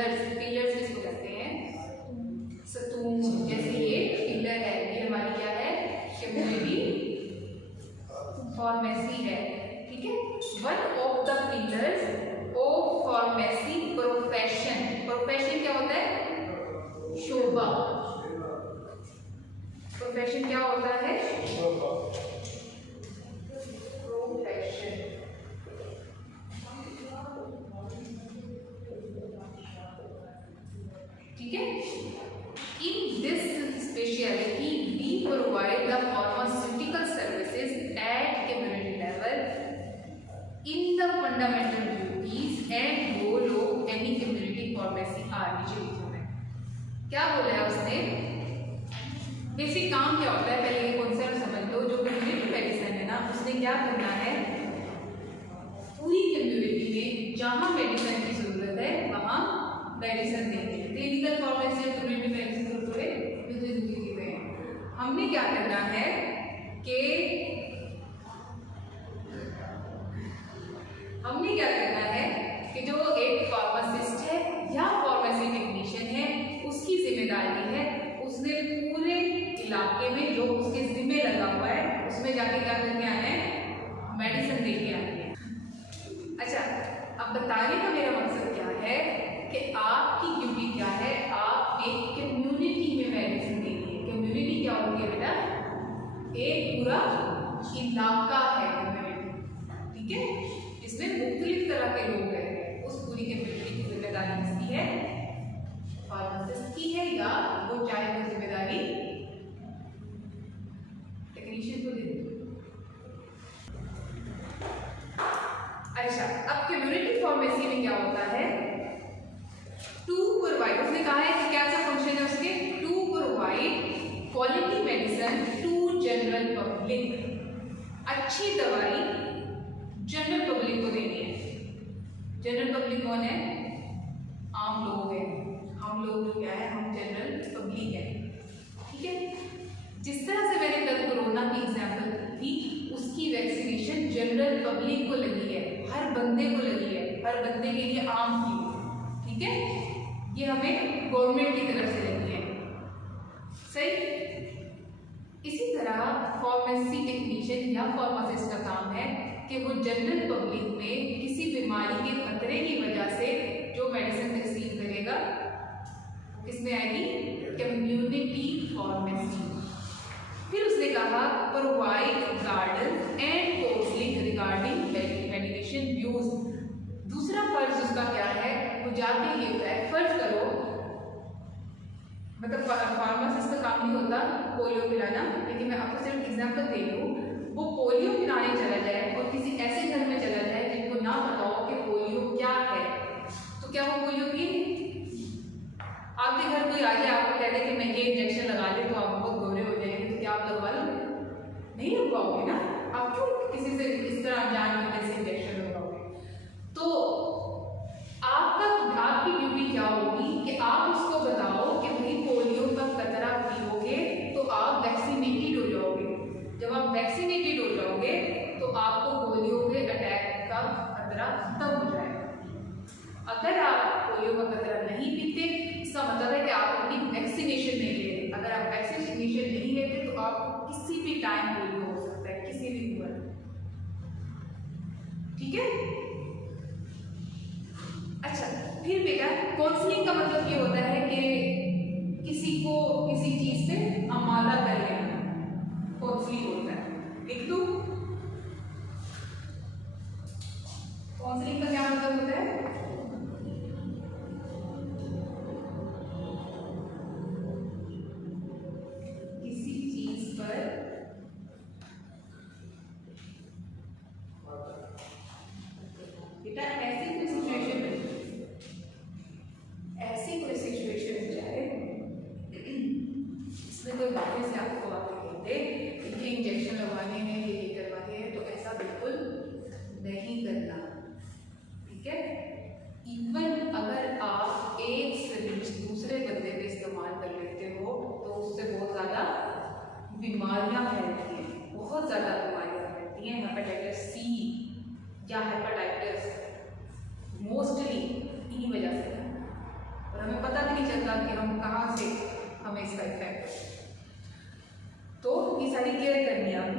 Pillars किसको कहते हैं? सतून। जैसे ये पिलर है, ये हमारी क्या है? कम्युनिटी फार्मेसी है, ठीक है। One of the pillars of pharmacy profession. Profession क्या होता है? शोभा। प्रोफेशन क्या होता है? प्रोफेशन। ठीक है। In this speciality we provide the pharmaceutical services at community level in the fundamental duties and goal of any community pharmacy are. नीचे लिखो है क्या बोला है उसने? बेसिक काम क्या होता है पहले ये कॉन्सेप्ट समझ लो। जो कम्युनिटी मेडिसिन है ना, उसने क्या करना है? पूरी कम्युनिटी में जहाँ मेडिसिन की जरूरत है वहाँ मेडिसिन देंगे। क्लिनिकल फार्मेसी और कम्युनिटी मेडिसिन को थोड़े दूसरी चीजें हैं। हमने क्या करना है कि जो एक फार्मासिस्ट है या फार्मेसी टेक्नीशियन है, उसकी जिम्मेदारी है उसने पूरे इलाके में जो उसके जिम्मे लगा हुआ है उसमें जाके क्या करके आना है? मेडिसिन देके आनी है। अच्छा, अब बताने का मेरा मकसद क्या है कि आपकी ड्यूटी क्या है? आप एक कम्युनिटी में मेडिसिन देनी है। कम्युनिटी क्या होती है बेटा? एक पूरा इलाका है कम्युनिटी, ठीक है, जिसमें मुख्तलिफ तरह के लोग रहते हैं। उस पूरी कम्युनिटी की जिम्मेदारी किसकी है? फार्मासिस्ट की है, या वो चाहे वो जिम्मेदारी टेक्नीशियन को दे दे। अच्छा, अब कम्युनिटी फार्मेसी में क्या होता है? टू प्रोवाइड, उसने कहा है कि क्या सा फंक्शन है उसके? To provide quality medicine to general public. अच्छी दवाई जनरल पब्लिक को देनी है। जनरल पब्लिक कौन है? आम लोग हैं। हम लोग जो क्या है? हम जनरल पब्लिक है, ठीक है। जिस तरह से मैंने कल कोरोना की एग्जाम्पल दी थी, उसकी वैक्सीनेशन जनरल पब्लिक को लगी है, हर बंदे को लगी है, हर बंदे के लिए आम की, ठीक है। ये हमें गवर्नमेंट की तरफ से लगी है, सही। इसी तरह फार्मेसी टेक्नीशियन या फार्मासिस्ट का काम है कि वो जनरल पब्लिक में किसी बीमारी के खतरे की वजह से जो मेडिसिन तकसीम करेगा किसमें आएगी? Community pharmacy. फिर उसने कहा provide guidance and counselling regarding medication use. दूसरा फर्ज उसका क्या है? वो जाके ये है, फर्ज करो मतलब फार्मासिस्ट का काम नहीं होता पोलियो पिलाना, लेकिन मैं आपको सिर्फ एग्जांपल दे रही हूँ। वो पोलियो पिलाने चला जाए और किसी ऐसे घर में चला जाए जिनको ना पता हो कि पोलियो क्या है, तो क्या वो पोलियो की? आपके घर कोई आ जाए, आपको कह दे कि मैं ये इंजेक्शन लगा दूँ तो आप बहुत गोरे हो जाएंगे, तो क्या आप लगवा लोगे? नहीं लगवाओगे ना। आप क्यों किसी से इस तरह जान लेने से इंजेक्शन लगवाओगे? तो आपकी ड्यूटी क्या होगी कि आप उसको बताओ कि भाई पोलियो का खतरा पियोगे तो आप वैक्सीनेटेड हो जाओगे। जब आप वैक्सीनेटेड हो जाओगे तो आपको पोलियो के अटैक का खतरा खत्म हो जाएगा। अगर आप पोलियो का खतरा नहीं पीते, इसका मतलब है कि आप अपनी वैक्सीनेशन नहीं ले रहे। अगर आप वैक्सीनेशन नहीं लेते तो आपको किसी भी टाइम पोलियो हो सकता है, किसी भी उम्र, ठीक है। अच्छा, फिर बेटा काउंसलिंग का मतलब ये होता है कि किसी को किसी चीज से आमादा कर लेना, काउंसलिंग होता है। लिख दो, काउंसलिंग का क्या मतलब होता है? किसी चीज पर बेटा ऐसी कोई सिचुएशन हो जाए इसमें कोई बाहर से आपको आके कहते ये इंजेक्शन लगवाने हैं, ये करवाने हैं, तो ऐसा बिल्कुल नहीं करना, ठीक है।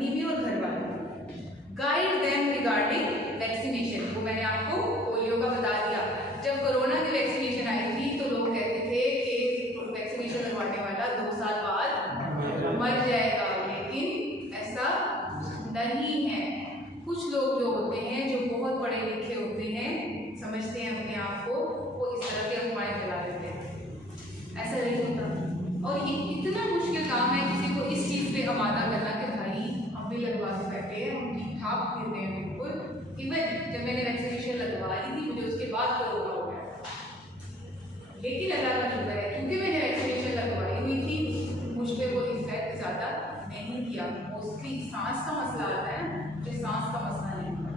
कंपनी भी और घर वालों भी। गाइड देम रिगार्डिंग वैक्सीनेशन, वो मैंने आपको पोलियो का बता दिया। जब कोरोना की वैक्सीनेशन आई थी तो लोग कहते थे कि वैक्सीनेशन लगवाने वाला 2 साल बाद मर जाएगा, लेकिन ऐसा नहीं है। कुछ लोग जो होते हैं, जो बहुत पढ़े लिखे होते हैं, समझते हैं अपने आप को, वो इस तरह के अफवाहें फैला देते हैं। ऐसा नहीं होता। और ये इतना मुश्किल काम है किसी को इस चीज़ पे आमादा करना कि भाई हम भी लगवा के बैठे हैं, हम ठीक ठाक फिरते हैं बिल्कुल। इवन जब मैंने वैक्सीनेशन लगवा ली थी, मुझे उसके बाद कोरोना हो गया, लेकिन अल्लाह का शुक्र है क्योंकि मैंने वैक्सीनेशन लगवाई हुई थी, मुझ पर वो इफेक्ट ज़्यादा नहीं किया। मोस्टली सांस का मसला आता है, मुझे सांस का मसला नहीं हुआ।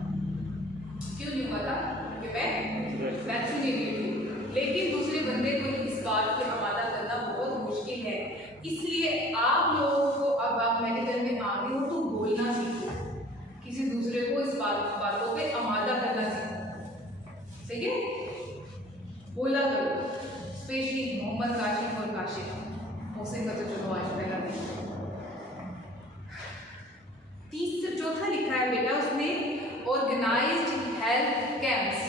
क्यों नहीं हुआ था? क्योंकि मैं वैक्सीनेटेड थी। लेकिन दूसरे बंदे को इस बात पर आमादा करना बहुत मुश्किल है। इसलिए आप लोगों को, अब आप मेडिकल में आ गए हो तो बोलना सीखो, किसी दूसरे को इस बातों पे आमादा करना सीखो। सही है? बोला करो, स्पेशली मोहम्मद काशिफ और काशिफ, मोहसिन का तो चलो आज पहला नहीं। चौथा लिखा है बेटा उसने, organised health camps.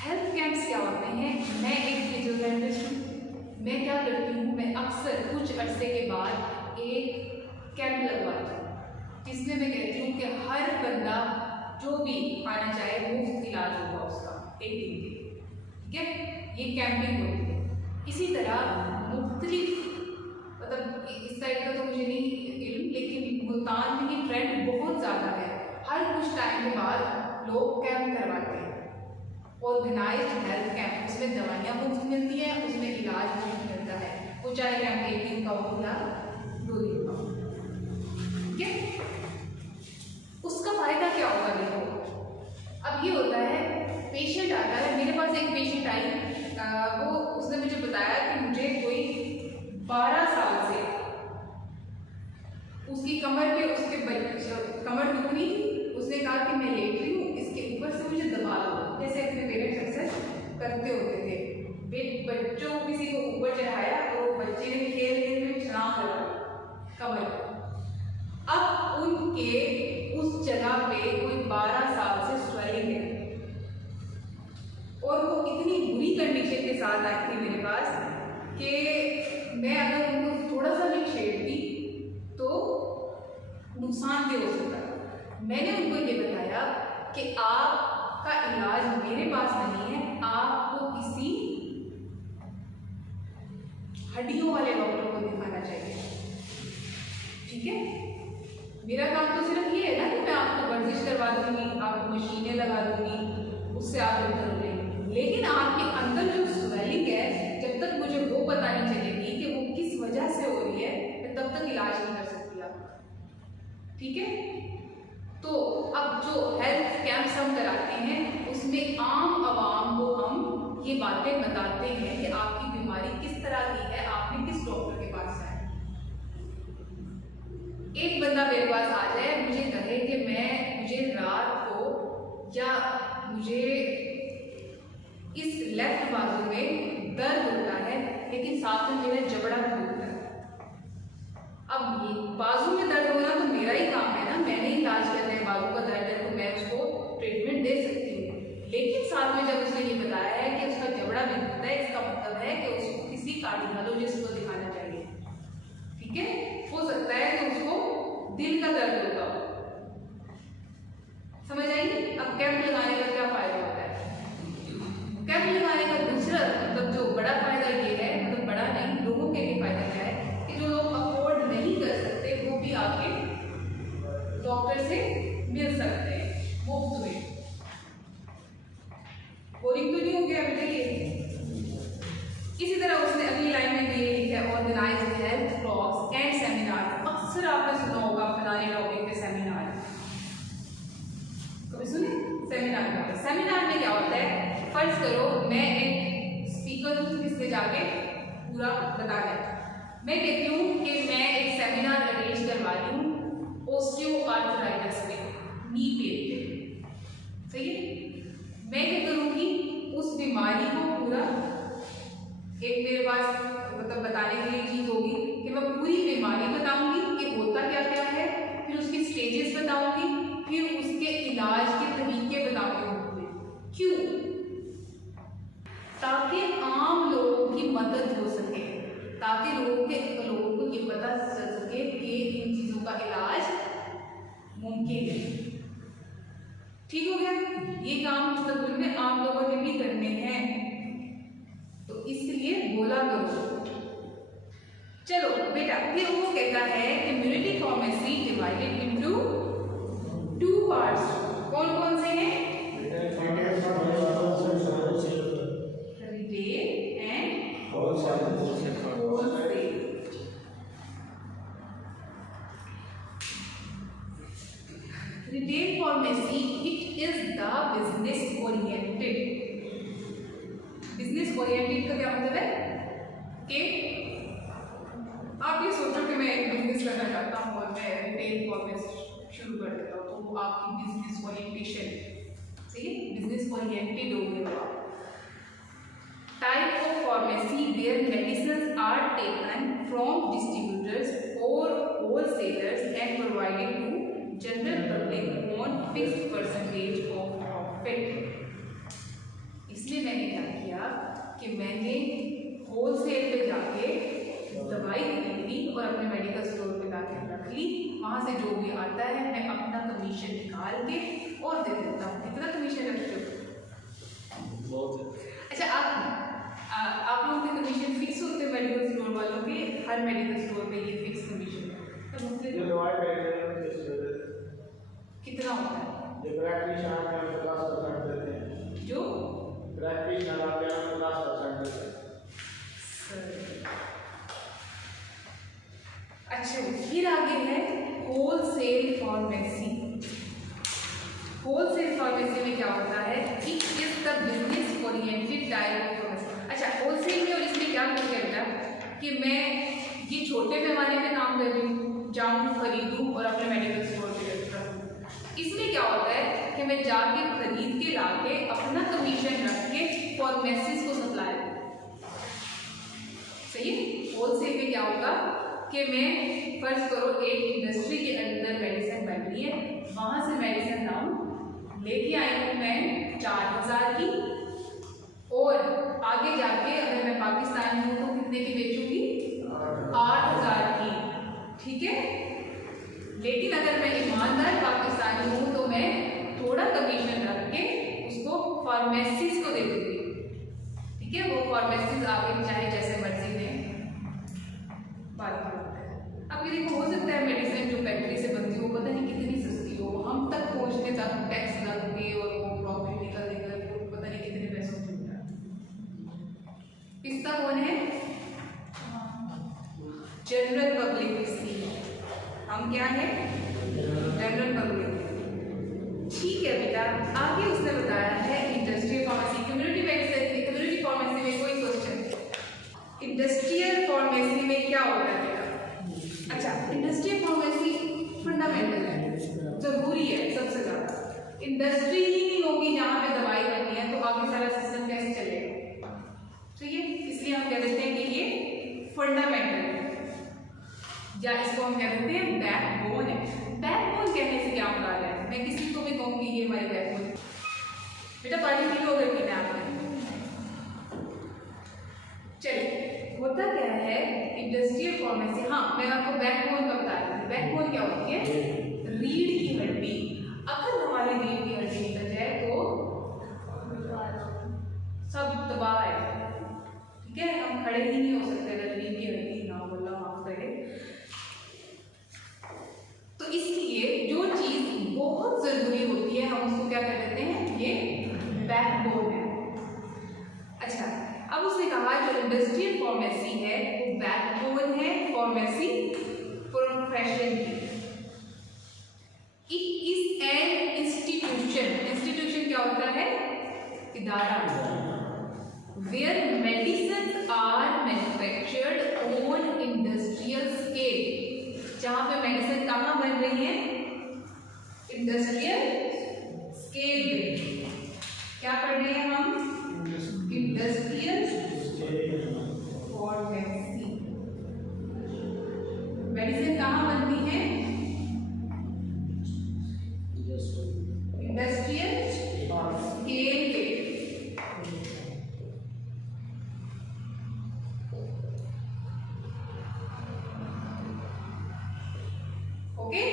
Health camps क्या होते हैं? मैं एक फिजियोथेरेपिस्ट हूँ, मैं क्या करती हूँ, मैं अक्सर कुछ अरसे के बाद एक कैंप लगवाती हूँ, जिसमें मैं कहती हूँ कि हर बंदा जो भी आना चाहे मुफ्त इलाज होगा उसका 1 दिन के, ठीक है? ये कैंपिंग होती है। इसी तरह मुख्तलिफ, मतलब इस साइड का तो मुझे नहीं इल्म, लेकिन मुल्तान में ये ट्रेंड बहुत ज़्यादा है। हर कुछ टाइम के बाद लोग कैंप करवाते हैं, ऑर्गेनाइज्ड हेल्थ कैंप। उसमें दवाइयाँ मुफ्त मिलती हैं, उसमें इलाज मुफ्त मिलता है, वो चाहे कैंप 1 दिन का हो या 2 दिन का हो, ठीक है? उसका फ़ायदा क्या होगा? देखो, अब ये होता है, पेशेंट आता है, मेरे पास एक पेशेंट आई, वो उसने मुझे बताया कि मुझे कोई 12 साल से उसकी कमर पे उसके कमर दुख रही थी। उसने कहा कि मैं लेट रही हूँ, इसके ऊपर से मुझे दबा दो, जैसे अपने पेरेंट्स अक्सर करते होते थे। बच्चों किसी को ऊपर चढ़ाया और बच्चे ने खेल में छलांग लगा कमर। अब उनके उस जगह पे कोई 12 साल से स्वेलिंग है और वो इतनी बुरी कंडीशन के साथ आई थी मेरे पास कि मैं अगर उनको थोड़ा सा भी छेड़ती तो नुकसानदेह हो सकता है। मैंने उनको ये बताया कि आपका इलाज मेरे पास नहीं है, आपको किसी हड्डियों वाले डॉक्टर को दिखाना चाहिए, ठीक है? मेरा काम तो सिर्फ ये है ना कि मैं आपको वर्जिश करवा दूंगी, आपको मशीनें लगा दूंगी, उससे आप बेहतर हो जाएंगे। लेकिन आपके अंदर जो स्वेलिंग है, जब तक मुझे वो पता नहीं चलेगी कि वो किस वजह से हो रही है, मैं तब तक इलाज नहीं कर सकती आप, ठीक है? तो अब जो हेल्थ कैंप्स हम कराते हैं उसमें आम आवाम को हम ये बातें बताते हैं कि आपकी बीमारी किस तरह की है, आपने किस डॉक्टर के पास जाए। एक बंदा मेरे पास आ जाए, मुझे कहे कि मुझे रात को या मुझे इस लेफ्ट बाजू में दर्द होता है, लेकिन साथ में मेरा जबड़ा भी होता है। अब ये बाजू में दर्द होना तो मेरा ही काम है ना, मैंने इलाज करना है, बाजू का दर्द है तो मैं उसको ट्रीटमेंट दे सकती हूँ। लेकिन साथ में जब उसने ये बताया है कि उसका जबड़ा भी होता है, इसका मतलब है कि उसको किसी कार्डियोलॉजिस्ट को दिखाना चाहिए, ठीक है? हो सकता है कि उसको दिल का दर्द होता हो। समझ आएगी? अब कैंप लगाने का क्या फायदा होता है? कैंप लगाने का दूसरा मतलब जो बड़ा फायदा ये है, मतलब बड़ा नहीं, लोगों के लिए फायदा क्या है कि जो लोग अफोर्ड नहीं कर सकते वो भी आके डॉक्टर से मिल सकते हैं मुफ्त में। बोरिंग तो नहीं हो गया बेटा ये? इसी तरह उसने अगली लाइन में ये लिखा है, organised health talks and seminar. अक्सर आपने सुना होगा फलाने टॉपिक पे सेमिनार, कभी सुने? सेमिनार का सेमिनार में क्या होता है? फर्ज करो मैं एक स्पीकर हूँ जिससे जाके पूरा बता दें। मैं कहती हूँ कि मैं एक सेमिनार अरेंज करवा रही हूँ ऑस्टियोआर्थराइटिस पे, नी पेन पे, सही है? मैं क्या करूँगी, उस बीमारी को पूरा एक मेरे पास मतलब बताने के लिए चीज़ होगी कि मैं पूरी बीमारी बताऊँगी कि ताकि आम लोगों की मदद हो सके, ताकि लोगों को ये पता चल सके कि इन चीज़ों का इलाज मुमकिन है। ठीक हो गया। ये काम मुस्तकबिल में आप लोगों ने भी करने हैं, तो इसलिए बोला करो। चलो बेटा, फिर वो कहता है immunity pharmacy divided into 2 parts. कौन कौन से हैं? Retail and wholesale. Retail pharmacy it is the business oriented. Business oriented का क्या मतलब है कि आप ये सोचो कि मैं एक बिजनेस करना चाहता हूँ और मैं रिटेल फार्मेसी शुरू कर देता हूँ, तो वो आपकी बिजनेस ओरिएंटेशन, सही है, बिजनेस ओरिएंटेड हो गया। Type of pharmacy where medicines are taken from distributors और wholesalers and provided to general public on fixed percentage of profit. इसलिए मैंने क्या किया कि मैंने होलसेल पे जाके दवाई खरीद ली और अपने मेडिकल स्टोर पे जाके रख ली। वहाँ से जो भी आता है मैं अपना कमीशन निकाल के और दे देता हूँ। कितना कमीशन रखते हो? अच्छा, आप लोगों के कमीशन फिक्स होते हैं मेडिकल स्टोर वालों के? हर मेडिकल स्टोर पे ये फिक्स कमीशन है। कितना होता है? जो अच्छा, फिर आगे है होलसेल फार्मेसी। होलसेल फार्मेसी में क्या होता है? It is the business oriented type of pharmacy. अच्छा, होलसेल में और इसमें क्या करता है कि मैं ये छोटे पैमाने पे काम कर रही हूँ, जाऊँ खरीदूँ और अपने मेडिकल स्टोर पे रखूँ। इसमें क्या होता है कि मैं जाके खरीद के लाके अपना कमीशन रख के फार्मेसिस्ट को सप्लाई करूँ। सही है। होलसेल में क्या होगा कि मैं फर्ज करो एक इंडस्ट्री के अंदर मेडिसिन बन रही है, वहाँ से मेडिसिन लाऊं, लेके आई हूँ मैं 4000 की, और आगे जाके अगर मैं पाकिस्तान हूँ तो कितने की बेचूंगी? 8000 की। ठीक है। लेकिन अगर मैं ईमानदार पाकिस्तानी हूँ तो मैं थोड़ा कमीशन रख के उसको फार्मेसिस्ट को दे दूँगी। ठीक है। वो फार्मेसिस्ट आगे चाहे जैसे मर्जी में बात करता है। अब ये देखो, हो सकता है मेडिसिन जो फैक्ट्री से बनती हो पता नहीं कितनी सस्ती हो, हम तक पहुँचने तक टैक्स लग के और वो प्रॉफिट निकल निकल पता नहीं कितने पैसों में मिलता है। पिस्ता कौन है? जनरल पब्लिक इसकी है। हम क्या है? General public. ठीक है बेटा। आगे उसने बताया है industrial pharmacy, community medicine, community pharmacy में कोई क्वेश्चन? इंडस्ट्रियल फार्मेसी में क्या होता है बेटा? अच्छा, इंडस्ट्रियल फार्मेसी फंडामेंटल है, जरूरी है सबसे ज्यादा। इंडस्ट्री ही नहीं होगी जहाँ पे दवाई बननी है तो आगे सारा सिस्टम कैसे चलेगा? ठीक है। इसलिए हम कह देते हैं कि ये फंडामेंटल है, या इसको हम कह देते हैं बैकबोन है। बैकबोन कहने से क्या मुराद है? मैं किसी को भी कहूँगी ये हमारी बैकबोन। बेटा पानी पी लो अगर पीना आपने। चलिए, होता क्या है इंडस्ट्रियल फार्मेसी? हाँ, मैं आपको बैकबोन का बता रही हूँ। बैकबोन क्या होती है? रीढ़ की हड्डी। अगर हमारी रीढ़ की हड्डी निकल जाए तो सब तबाह है। ठीक है। हम खड़े ही नहीं हो सकते अगर रीढ़ की हड्डी ना हो, अल्लाह माफ करे। तो इसलिए जो चीज बहुत जरूरी होती है हम उसको क्या कर देते हैं? ये बैकबोन है। अच्छा, अब उसने कहा जो इंडस्ट्रियल फार्मेसी है वो बैकबोन है फार्मेसी प्रोफेशन की। It is an institution. Institution क्या होता है? इदारा। Where medicine are manufactured on industrial scale. जहाँ पे मेडिसिन कहाँ बन रही है? इंडस्ट्रियल स्केल पे। क्या पढ़ रहे हैं हम? Industrial pharmacy. मेडिसिन कहाँ बनती है? इंडस्ट्रियल स्केल पे। ओके।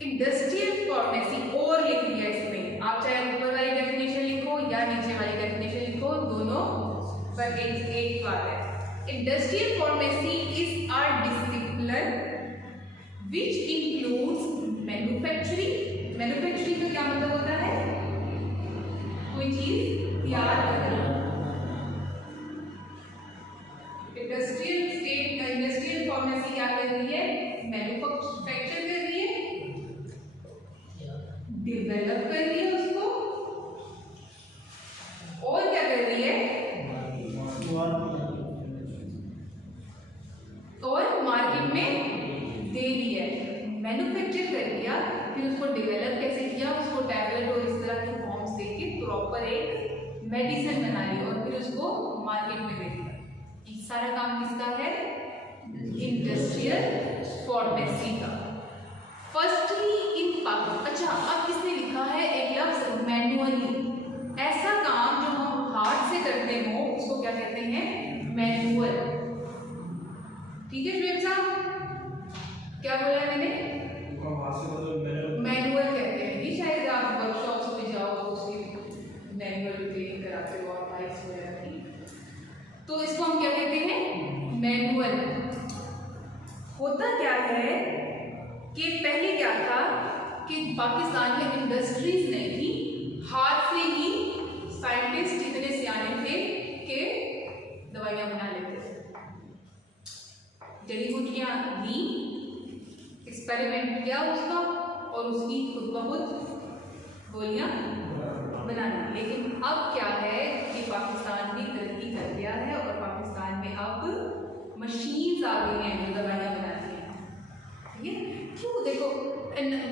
इंडस्ट्रियल फार्मेसी और लिख दिया इसमें, आप चाहे ऊपर वाली डेफिनेशन लिखो या नीचे वाली डेफिनेशन लिखो, दोनों पर एक बात है। Industrial pharmacy is a discipline which includes manufacturing. Manufacturing का क्या मतलब होता है? कोई चीज तैयार करना। इंडस्ट्रियल फार्मेसी क्या कर रही है? मैन्युफैक्चर कर रही है, डेवलप कर रही है उसको, और क्या कर रही है? और मार्केट में दे रही है। मैन्युफैक्चर कर लिया, फिर उसको डेवलप कैसे किया? उसको टैबलेट और इस तरह की फॉर्म्स देके प्रॉपर एक मेडिसिन बना ली और फिर उसको मार्केट में दे दिया। ये सारा काम किसका है? इंडस्ट्रियल फार्मेसी का। फर्स्टली इन पाकिस्तान। अच्छा, अब किसने लिखा है एक लफ्ज मैनुअली? ऐसा काम जो हम हाथ से करते हो उसको क्या कहते हैं? मैनुअल। ठीक है शुएब साहब, क्या बोला है मैंने? मैनुअल कहते हैं। ये शायद आप वर्कशॉप्स में जाओ तो उसकी मैनुअल ट्रेनिंग कराते हो आप बाइक्स वगैरह की, तो इसको हम क्या कहते हैं? मैनुअल। होता क्या है कि पहले क्या था कि पाकिस्तान में इंडस्ट्रीज नहीं थी, हाथ से ही साइंटिस्ट इतने सियाने थे कि दवाइयां बना लेते थे। जड़ी बूटियां ली, एक्सपेरिमेंट किया उसका और उसकी खुद ब खुद गोलियां बना ली। लेकिन अब क्या है कि पाकिस्तान भी तरक्की कर गया है और पाकिस्तान में अब मशीन्स आ गई हैं जो दवाइयां बनाती हैं। ठीक है, क्यों? देखो,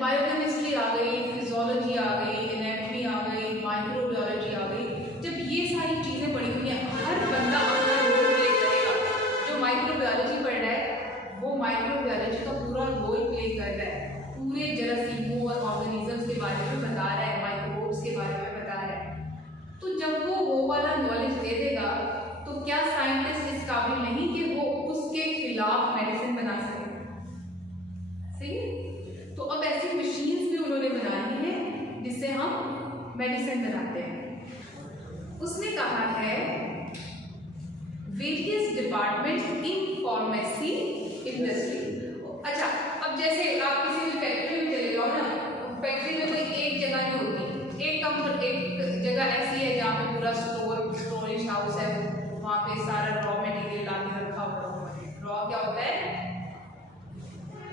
बायोकेमिस्ट्री आ गई, फिजियोलॉजी आ गई, एनाटॉमी आ गई, माइक्रोबायोलॉजी आ गई। जब ये सारी चीज़ें पढ़ी हुई हैं, हर बंदा अपना रोल प्ले करेगा। जो माइक्रोबायोलॉजी पढ़ रहा है वो माइक्रोबायोलॉजी का पूरा रोल प्ले कर रहा है, पूरे जरासीमों और ऑर्गेनिजम्स के बारे में बता रहा है, माइक्रोब्स के बारे में बता रहा है। तो जब वो वाला नॉलेज दे देगा तो क्या साइंटिस्ट इस काबिल नहीं कि वो उसके खिलाफ मेडिसिन बना सके? सही है? तो अब ऐसी मशीन्स भी उन्होंने बनाई है जिससे हम मेडिसिन बनाते हैं। उसने कहा है various departments in pharmacy industry. अच्छा, अब जैसे आप किसी भी फैक्ट्री में चले जाओ ना, फैक्ट्री में कोई एक जगह नहीं होती, एक जगह ऐसी है जहाँ पे पूरा स्टोरेज हाउस है, वहाँ पे सारा रॉ मटेरियल लाके रखा हुआ है। रॉ क्या होता है?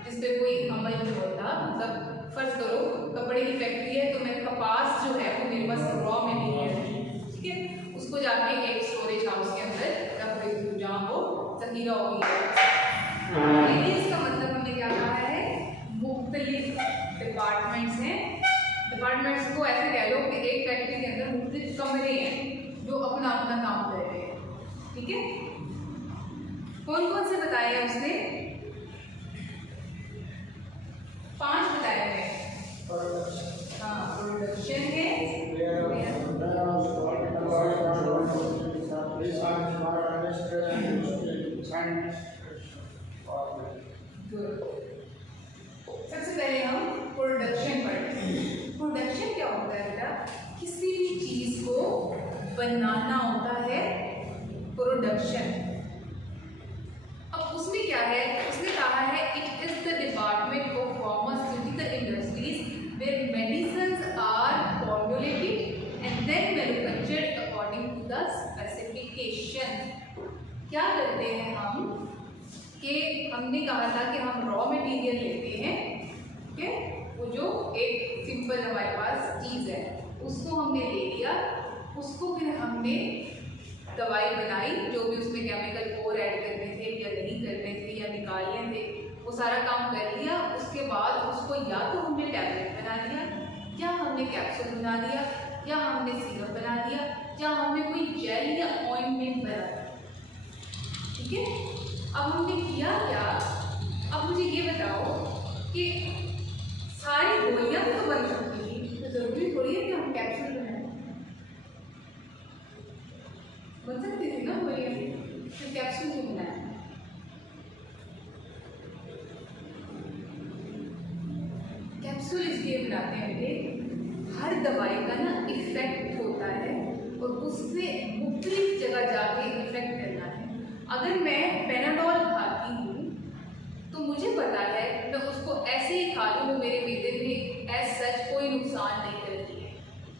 जिसपे कोई अमल नहीं होता। मतलब फर्ज करो कपड़े की फैक्ट्री है तो मैं कपास जो है वो मेरे पास रॉ मटेरियल है, ठीक है, उसको जाके एक स्टोरेज हाउस के अंदर रख देती हूँ जहाँ वो जखीरा होगी। इसका मतलब हमने क्या कहा है? मुख्तलिफ डिपार्टमेंट्स हैं। डिपार्टमेंट्स को ऐसे कह लो कि एक फैक्ट्री के अंदर मुख्तलिफ कमरे हैं जो अपना अपना काम कर रहे हैं। ठीक है, कौन कौन से बताए हैं उसने? 5 बताए हैं। हाँ, प्रोडक्शन है, सबसे पहले हम प्रोडक्शन पढ़ते हैं। प्रोडक्शन क्या होता है बेटा? किसी भी चीज को बनाना होता है प्रोडक्शन। अब उसमें क्या है? उसने कहा है it is the department of pharmaceutical industries where medicines are formulated and then manufactured according to the specification. क्या करते हैं हम कि हमने कहा था कि हम रॉ मटेरियल लेते हैं, ठीक है, वो जो एक सिंपल हमारे पास चीज़ है उसको हमने ले लिया, उसको फिर हमने दवाई बनाई, जो भी उसमें केमिकल और ऐड करने थे या नहीं करने थे या निकालने थे, वो सारा काम कर लिया। उसके बाद उसको या तो हमने टैबलेट बना दिया, या हमने कैप्सूल बना दिया, या हमने सिरप बना दिया, या हमने कोई जेल या ऑइंटमेंट बना दिया। ठीक है, अब हमने किया क्या? अब मुझे ये बताओ कि सारी गोलियां तो बन सकती थी, तो जरूरी थोड़ी है कि हम कैप्सूल बनाएं। बन सकती थी ना गोलियां, तो कैप्सूल क्यों बनाया? कैप्सूल इसलिए बनाते हैं कि हर दवाई का ना इफेक्ट होता है और उससे मुख्तलिफ जगह जाके इफेक्ट करना है। अगर मैं पैनाडोल खाती हूँ तो मुझे पता है मैं उसको ऐसे ही खा लूँ, वो मेरे मैदे में एज सच कोई नुकसान नहीं करती है,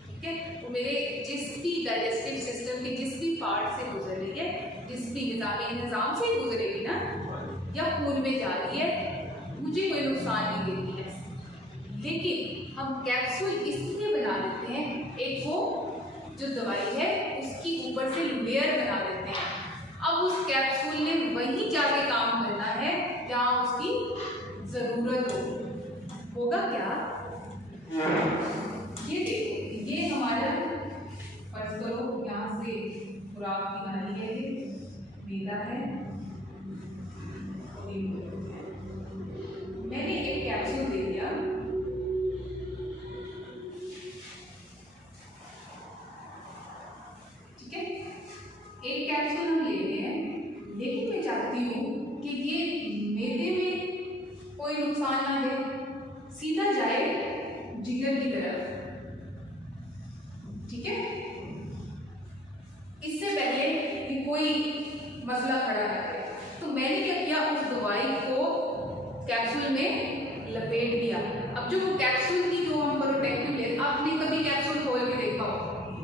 ठीक है। वो मेरे जिस भी डाइजेस्टिव सिस्टम के जिस भी पार्ट से गुजर रही है, जिस भी निज़ाम से गुजरेगी ना, या खून में जा रही है, मुझे कोई नुकसान नहीं देती है। लेकिन हम कैप्सूल इसलिए बना देते हैं, एक वो जो दवाई है उसकी ऊपर से लेयर बना देते हैं। अब उस कैप्सूल ने वही जाके काम करना है जहाँ उसकी ज़रूरत होगा। क्या ये देखो, ये हमारा फर्ज करो यहाँ से खुराक की नाली है, ये मैदा है, मैंने एक कैप्सूल दे दिया, ठीक है। एक कैप्सूल हम ले रहे हैं, लेकिन मैं चाहती हूँ कि ये मैदे में कोई नुकसान ना दे, सीधा जाए जिगर की तरफ, ठीक है। इससे पहले कि कोई मसला खड़ा करे, तो मैंने क्या किया, उस दवाई को कैप्सूल में लपेट दिया। अब जो वो कैप्सूल की जो हम प्रोटेक्टिव लेयर, आपने कभी कैप्सूल खोल के देखा हो,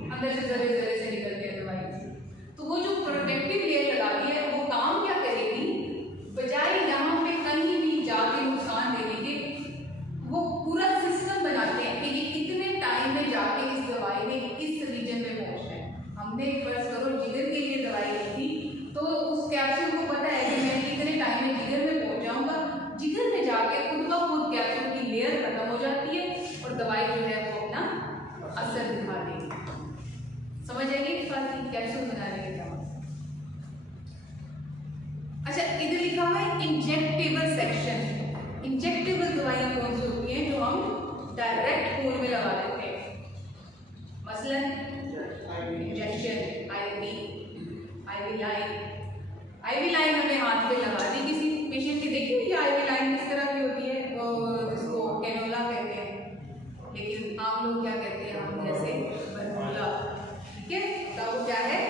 अंदर से जरे जरे से निकलती है दवाई, तो वो जो प्रोटेक्टिव लेयर लगा दी है वो काम क्या करेगी, बजाय यहाँ पे कहीं भी जाके नुकसान देने के, वो पूरा सिस्टम बनाते हैं कि ये कितने टाइम में जाके इस दवाई ने इस रीजन में पहुँचना है। हमने फर्ज करो जिगर के लिए दवाई ली थी, तो उस कैप्सूल को पता है कि मैं कितने टाइम में जिगर में पहुँच जाऊँगा। जिगर में जाके खुद ब खुद कैप्सूल की लेयर खत्म हो जाती है और दवाई जो है वो अपना असर दिखा देगी। समझ आएगी इस बात की, कैप्सूल बनाने के क्या मतलब। अच्छा, इधर लिखा हुआ है इंजेक्टेबल सेक्शन। इंजेक्टेबल दवाइयाँ कौन सी होती हैं जो हम डायरेक्ट खून में लगा देते हैं, मसलन इंजेक्शन, आईवी लाइन हमने हाथ पे लगा दी किसी पेशेंट की। देखिए ये आईवी लाइन किस तरह की होती है, जिसको कैनोला कहते हैं, लेकिन आम लोग क्या कहते हैं, हम जैसे बरमूला, ठीक है। तो वो क्या है,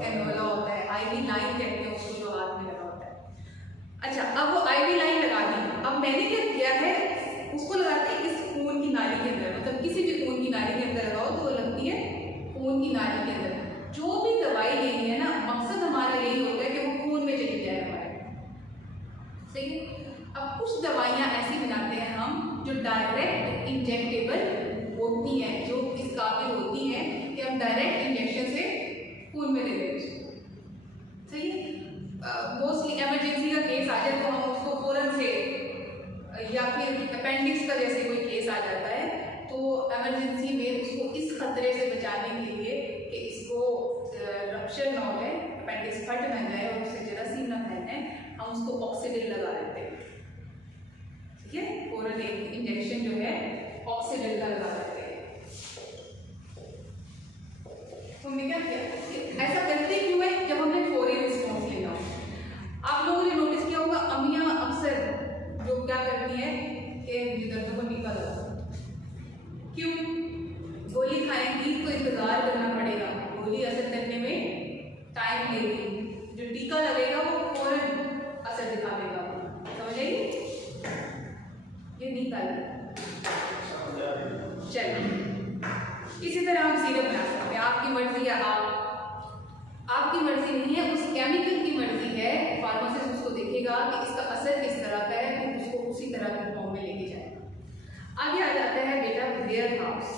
कैनोला होता है, आईवी लाइन कहते हैं उसको जो हाथ में लगा होता है। अच्छा, अब वो आईवी लाइन लगा दी, अब मैंने क्या किया है, उसको लगाते हैं इस खून की नाली के अंदर, मतलब किसी भी खून की नाली के अंदर लगाओ तो वो लगती है खून की नाली के अंदर। जो भी दवाई लेनी है ना, मकसद हमारा यही होता है कि वो खून में चली जाए हमारे, सही है। अब कुछ दवाइयाँ ऐसी बनाते हैं हम जो डायरेक्ट इंजेक्टेबल होती हैं, जो इस काबिल होती हैं कि हम डायरेक्ट इंजेक्शन से खून में दे दें उसको, सही है। मोस्टली इमरजेंसी का केस आ जाए तो हम उसको फौरन से, या फिर अपेंडिक्स का जैसे कोई केस आ जाता है तो इमरजेंसी में उसको इस खतरे से बचाने के लिए कि इसको रप्चर ना हो जाए, अपेंडिक्स फट ना जाए और उससे जरासीम ना फैलने, हम उसको ऑक्सीडिल लगा देते हैं, ठीक है। फौरन एक इंजेक्शन जो है ऑक्सीडिल का लगा देते हैं। तो हमने क्या किया, ऐसा करते क्यों है, जब हमने फौरी रिस्पॉन्स लेना हो। आप लोगों ने नोटिस किया होगा, अम्मियाँ अक्सर जो क्या करती हैं कि दर्द को टीका लगा, क्यों, गोली खाएंगी तो इंतजार करना पड़ेगा, गोली असर करने में टाइम लेगी, जो टीका लगेगा वो फौरन असर दिखा देगा, समझ आइए। ये नहीं कर चलिए, इसी तरह हम सिरप बना सकते हैं, आपकी मर्जी है, आपकी मर्जी नहीं है, उस केमिकल की मर्जी है। फार्मासिस्ट उसको देखेगा कि इसका असर किस तरह का है, फिर उसको उसी तरह के फॉर्म में लेके जाएगा। आगे आ जाता है बेटा वेयर हाउस।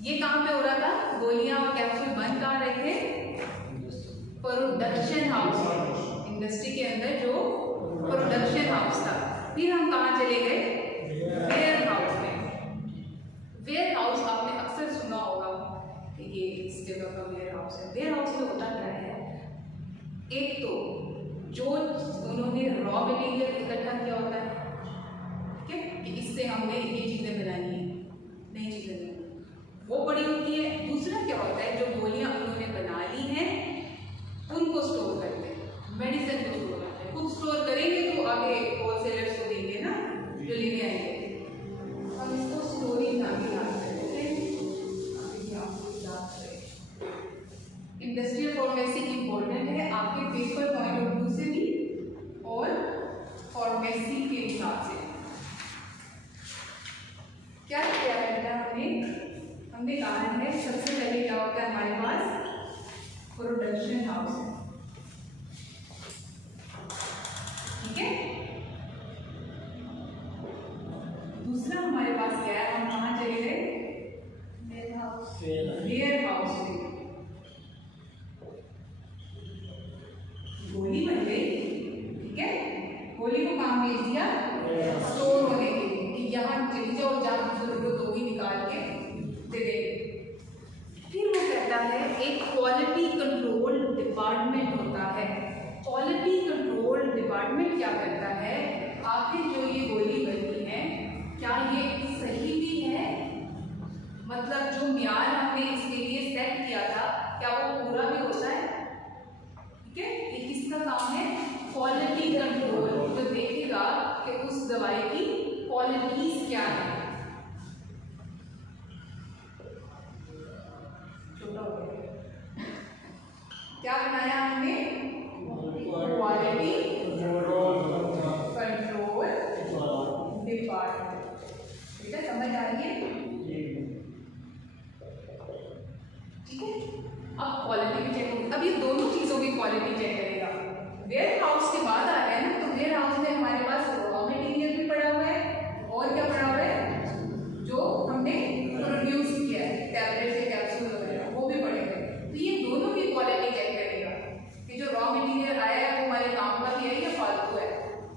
ये कहाँ पे हो रहा था, गोलियां और कैप्सूल बंद कहाँ रहे थे, प्रोडक्शन हाउस, इंडस्ट्री के अंदर जो प्रोडक्शन हाउस था। फिर हम कहाँ चले गए, वेयर हाउस में। वेयर हाउस आपने अक्सर सुना होगा कि ये इस जगह का वेयर हाउस है। वेयर हाउस में होता क्या है, एक तो जो उन्होंने रॉ मटेरियल इकट्ठा किया होता है, ठीक है, कि इससे हमने ये चीज़ें बनानी है, नई चीज़ें बनानी, वो बड़ी होती है। दूसरा क्या होता है, जो गोलियां उन्होंने बना ली हैं उनको स्टोर करते हैं, मेडिसिन को स्टोर करते हैं। खुद स्टोर करेंगे तो आगे होलसेलर्स को देंगे ना, जो लेने आएंगे। हम हिसाब से। क्या किया है बेटा हमने कहा है सबसे पहले क्या होता है हमारे पास प्रोडक्शन हाउस है, ठीक है। दूसरा हमारे पास क्या है, हम कहाँ चले गए, वेयर हाउस में गोली बन गई, ठीक है। गोली को काम भेज दिया स्टोर होने के लिए कि यहाँ चली जाओ, जहाँ जरूरत होगी निकाल के दे दे। फिर वो कहता है एक क्वालिटी कंट्रोल डिपार्टमेंट होता है। क्वालिटी कंट्रोल डिपार्टमेंट क्या करता है, आपने जो ये गोली बनी है क्या ये सही भी है, मतलब जो म्यार हमने इसके लिए सेट किया था क्या वो पूरा भी होता है, ठीक है। ये किसका काम है, क्वालिटी कंट्रोल, जो देखेगा कि उस दवाई की क्वालिटीज क्या है। छोटा हो गया, क्या बनाया हमने, क्वालिटी कंट्रोल डिपार्टमेंट। बेटा समझ आ रही है, ठीक है। अब क्वालिटी भी चेक होगी, अब ये दोनों चीजों की क्वालिटी चेक करेगा। वेयर हाउस के बाद आ रहा है ना, तो वेयर हाउस में हमारे पास रॉ मटेरियल भी पड़ा हुआ है और क्या पड़ा हुआ है, जो हमने प्रोड्यूस किया है टैबलेट से कैप्सूल वगैरह वो भी पड़े हुए। तो ये दोनों की क्वालिटी चेक करेगा कि जो रॉ मटेरियल आया है वो हमारे काम का भी है या फालतू है,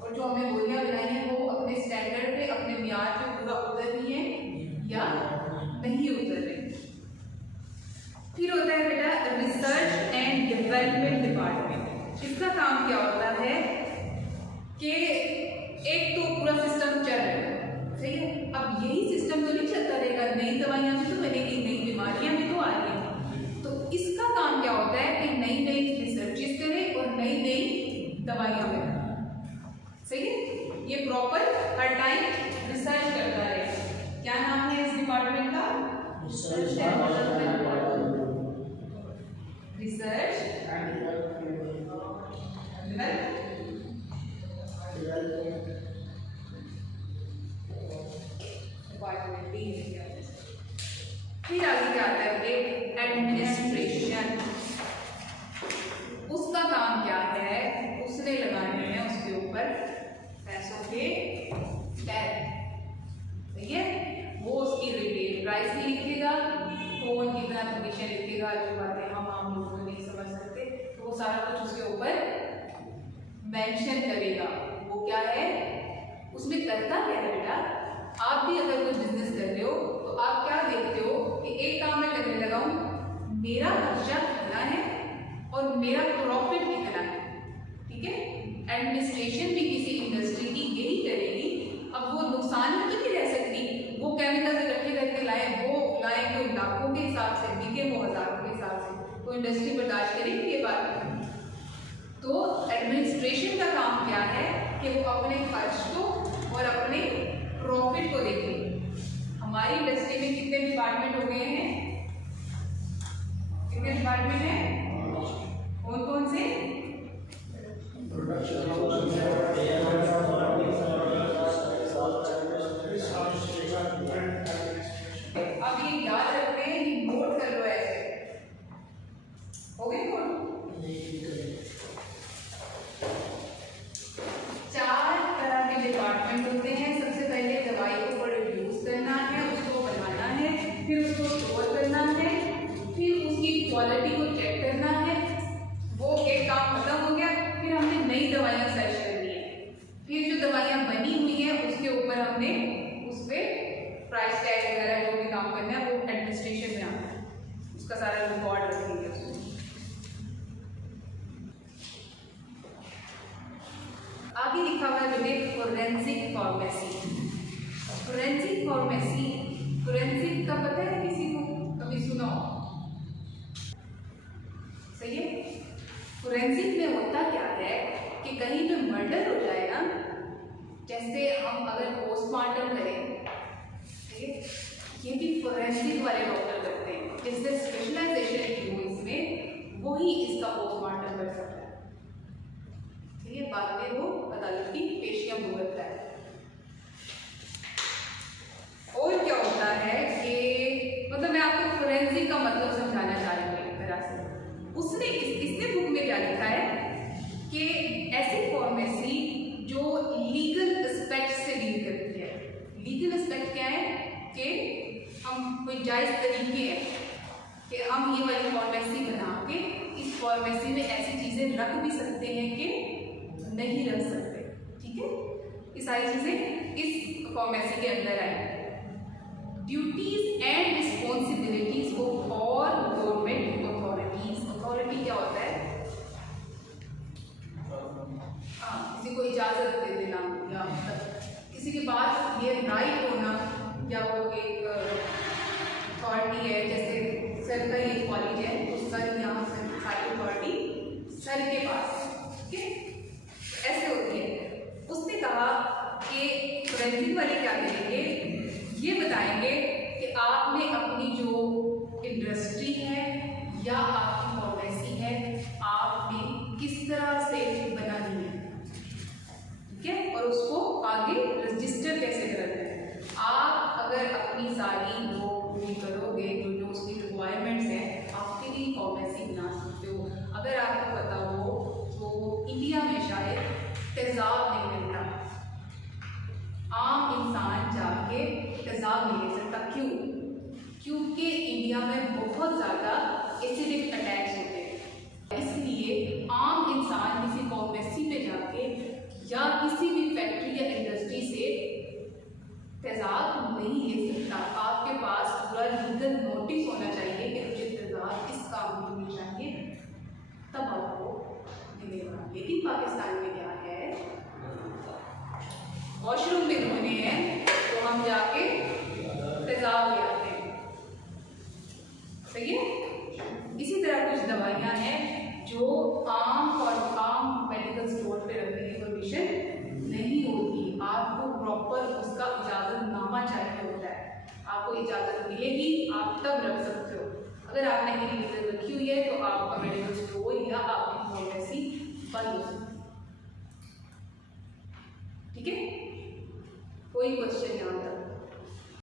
और जो हमने गोलियां बनाई हैं वो अपने स्टैंडर्ड पे अपने म्यार पे पूरा उतर रही है या नहीं उतर रही। फिर होता है बेटा रिसर्च एंड डेवलपमेंट डिपार्टमेंट। इसका काम क्या होता है कि एक तो पूरा सिस्टम चल रहा है, सही है। अब यही सिस्टम तो नहीं चलता रहेगा, नई दवाइयां भी तो बनेगी, नई बीमारियां भी तो आ रही हैं। तो इसका काम क्या होता है कि नई नई रिसर्चेस करे और नई नई दवाइयां बनाए, सही है। ये प्रॉपर हर टाइम रिसर्च करता रहे। क्या नाम है इस डिपार्टमेंट का, research and development department. Research and फिर आगे क्या आता है, एडमिनिस्ट्रेशन। उसका काम क्या है, उसने लगाने हैं उसके ऊपर पैसों के टैग, ठीक है। वो उसकी रिटेल प्राइस भी लिखेगा, कौन कितना कमीशन लिखेगा, जो बातें हम आम लोगों को नहीं समझ सकते तो वो सारा कुछ उसके ऊपर मेंशन करेगा। वो क्या है, उसमें करता क्या है बेटा, आप भी अगर कोई बिजनेस कर रहे हो तो आप क्या देखते हो कि एक काम मैं करने लगा हूँ, मेरा खर्चा कितना है और मेरा प्रॉफिट कितना है, ठीक है। एडमिनिस्ट्रेशन भी किसी इंडस्ट्री की यही करेगी। अब वो नुकसान में तो नहीं रह सकती, वो केमिकल इकट्ठे करके लाए, वो लाए कोई लाखों के हिसाब से, बिके वो हजारों के हिसाब से, तो इंडस्ट्री बर्दाश्त करेगी ये बात। तो एडमिनिस्ट्रेशन का काम क्या है कि वो अपने खर्च को और अपने प्रॉफिट को देखें। हमारी इंडस्ट्री में कितने डिपार्टमेंट हो गए हैं, कितने डिपार्टमेंट हैं, कौन कौन से, अब ये याद रखते हैं, ये नोट कर लो ऐसे, हो गए नोट। 4 तरह के डिपार्टमेंट होते हैं। सबसे पहले दवाई को प्रोड्यूस करना है, उसको बनाना है, फिर उसको स्टोर करना है, फिर उसकी क्वालिटी को चेक करना है। वो एक काम खत्म हो गया, फिर हमने नई दवाइयाँ सर्च करनी है, फिर जो दवाइयाँ बनी हुई हैं उसके ऊपर हमने उस पर प्राइस टैग वगैरह जो भी काम करना है वो एडमिनिस्ट्रेशन में आता है, उसका सारा रिकॉर्ड रखेंगे उसमें। आगे लिखा हुआ है बेटे forensic pharmacy. Forensic pharmacy, forensic का पता है किसी को, कभी सुना हो, सही है। फोरेंसिक में होता क्या है कि कहीं पे मर्डर हो जाए ना, जैसे हम अगर पोस्टमार्टम करें, ठीक है, ये भी फोरेंसिक वाले डॉक्टर करते हैं, जिससे स्पेशलाइजेशन की हो इसमें, वही इसका पोस्टमार्टम कर सकता है। ये बाद में वो अदालत की पेशियां भुगतता है। एस्पेक्ट से डील करती है। लीगल एस्पेक्ट क्या है कि हम कोई जायज़ तरीके हैं कि हम ये वाली फॉर्मेसी बना के इस फॉर्मेसी में ऐसी चीज़ें रख भी सकते हैं कि नहीं रख सकते। ठीक है, ये सारी चीज़ें इस फॉर्मेसी के अंदर आएंगी। Duties and responsibilities of all government authorities. Authority क्या होता है? किसी को इजाज़त दे देना या किसी के पास ये राइट होना, या वो एक अथॉरिटी है, जैसे सर का ये कॉलेज है तो सर यहाँ सर सारी अथॉरिटी सर के पास। ठीक है, ऐसे होती है। उसने कहा कि फोरेंसिक वाले क्या करेंगे, ये बताएंगे कि आपने अपनी जो इंडस्ट्री है या आपकी पॉलिसी है आपने किस तरह से बनानी है। ठीक है, और उसको आगे रजिस्टर कैसे करना है। आप अगर अपनी सारी वो पूरी करोगे जो उसकी रिक्वायरमेंट्स हैं, आपके लिए पॉलिसी बना सकते हो। अगर आपको पता हो तो इंडिया में शायद तेज़ाब नहीं मिलता, आम इंसान जाके तेज़ाब नहीं ले सकता। क्यों? क्योंकि इंडिया में बहुत ज़्यादा एसिडिक अटैक्स होते हैं, इसलिए आम इंसान किसी पॉलिसी पे जाके या किसी भी फैक्ट्री या इंडस्ट्री से तेज़ाब नहीं ले सकता। आपके पास पूरा लीगल नोटिस होना चाहिए कि मुझे तेज़ाब इस काम में मिल चाहिए, तब आपको मिलेगा। लेकिन पाकिस्तान में क्या है, वॉशरूम में धोने हैं तो हम जाके तेज़ाब ले आते हैं। सही है। इसी तरह कुछ दवाइयाँ हैं जो आम और आम मेडिकल स्टोर पे रखने की परमिशन नहीं होती। आपको प्रॉपर उसका इजाज़तनामा चाहिए होता है, आपको इजाज़त मिलेगी आप तब रख सकते हो। अगर आपने इलीगल रखी हुई है तो आपका मेडिकल स्टोर या आपकी पॉलिसी बंद हो सकती है। ठीक है, कोई क्वेश्चन यहाँ तक?